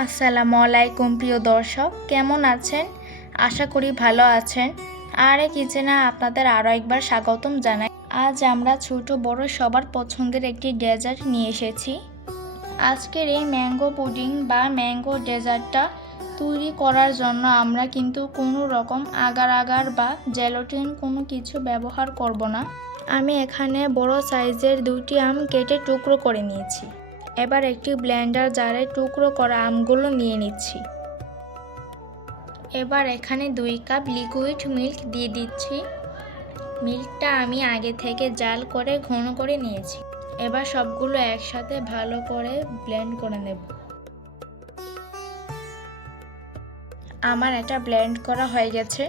আসসালামু আলাইকুম প্রিয় দর্শক, কেমন আছেন? আশা করি ভালো আছেন। আরে কিচেনে আপনাদের আরও একবার স্বাগতম জানাই। আজ আমরা ছোট বড় সবার পছন্দের একটি ডেজার্ট নিয়ে এসেছি। আজকের এই ম্যাঙ্গো পুডিং বা ম্যাঙ্গো ডেজার্টটা তৈরি করার জন্য আমরা কিন্তু কোনো রকম আগার আগার বা জেলাটিন কোনো কিছু ব্যবহার করব না। আমি এখানে বড় সাইজের 2টি আম কেটে টুকরো করে নিয়েছি। এবার একটি ব্লেন্ডার জারে টুকরো করা আমগুলো নিয়ে নিচ্ছি। এবার এখানে 2 কাপ লিকুইড মিল্ক দিয়ে দিচ্ছি। মিল্কটা আমি আগে থেকে জাল করে ঘন করে নিয়েছি। এবার সবগুলো একসাথে ভালো করে ব্লেন্ড করে নেব। আমার এটা ব্লেন্ড করা হয়ে গেছে।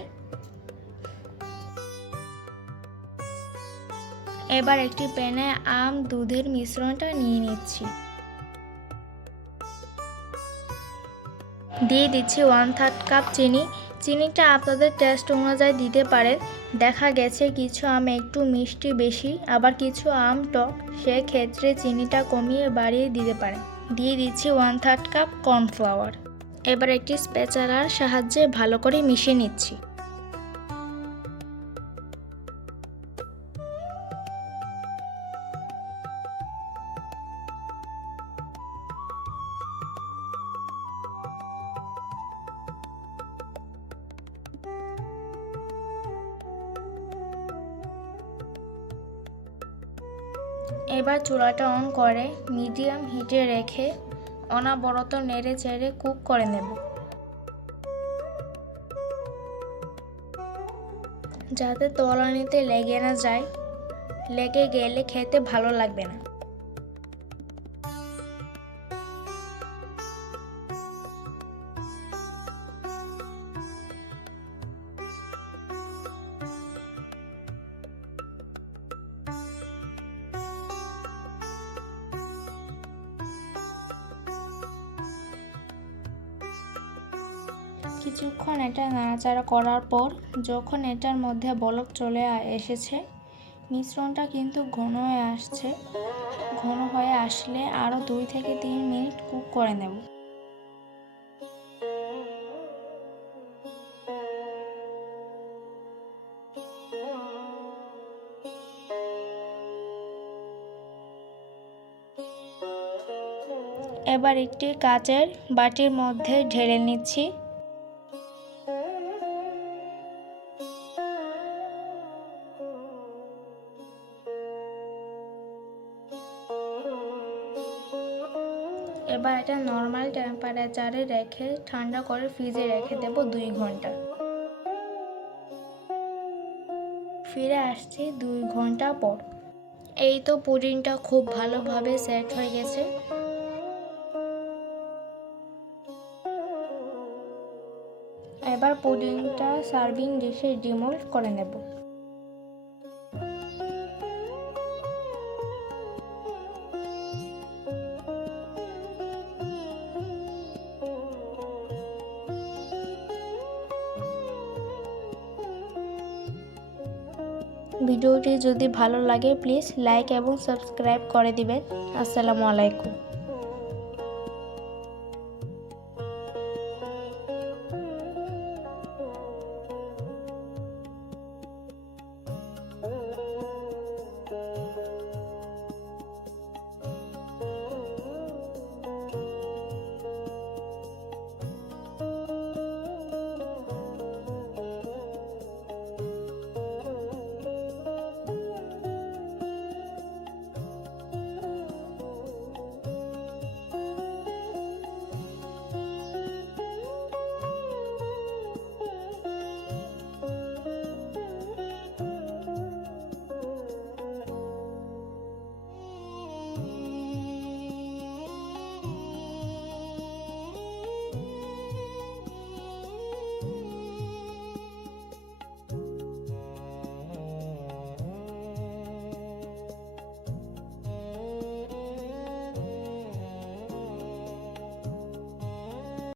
এবার একটি প্যানে আম দুধের মিশ্রণটা নিয়ে নিচ্ছি। দিয়ে দিচ্ছি 1/3 কাপ চিনি। চিনিটা আপনাদের টেস্ট অনুযায়ী দিতে পারেন। দেখা গেছে কিছু আম একটু মিষ্টি বেশি, আবার কিছু আম টক, সেক্ষেত্রে চিনিটা কমিয়ে বাড়িয়ে দিতে পারেন। দিয়ে দিচ্ছি 1/3 কাপ কর্নফ্লাওয়ার। এবার একটি স্প্যাচারার সাহায্যে ভালো করে মিশিয়ে নিচ্ছি। এবার চুলাটা অন করে মিডিয়াম হিটে রেখে অনবরত নেড়ে চেড়ে কুক করে নেব, যাতে তলানিতে লেগে না যায়। লেগে গেলে খেতে ভালো লাগবে না। কিছুক্ষণ এটা নাড়াচাড়া করার পর যখন এটার মধ্যে বলক চলে এসেছে, মিশ্রণটা কিন্তু ঘন হয়ে আসছে। ঘন হয়ে আসলে আরও 2 থেকে 3 মিনিট কুক করে নেব। এবার একটি কাচের বাটির মধ্যে ঢেলে নিচ্ছি। এবার এটা নর্মাল টেম্পারেচারে রেখে ঠান্ডা করে ফ্রিজে রেখে দেব 2 ঘন্টা। ফিরে আসছি 2 ঘন্টা পর। এই তো পুডিংটা খুব ভালোভাবে সেট হয়ে গেছে। এবার পুডিংটা সার্ভিং ডিশে ডিমোল্ড করে নেব। ভিডিওটি যদি ভালো লাগে প্লিজ লাইক এবং সাবস্ক্রাইব করে দিবেন। আসসালামু আলাইকুম।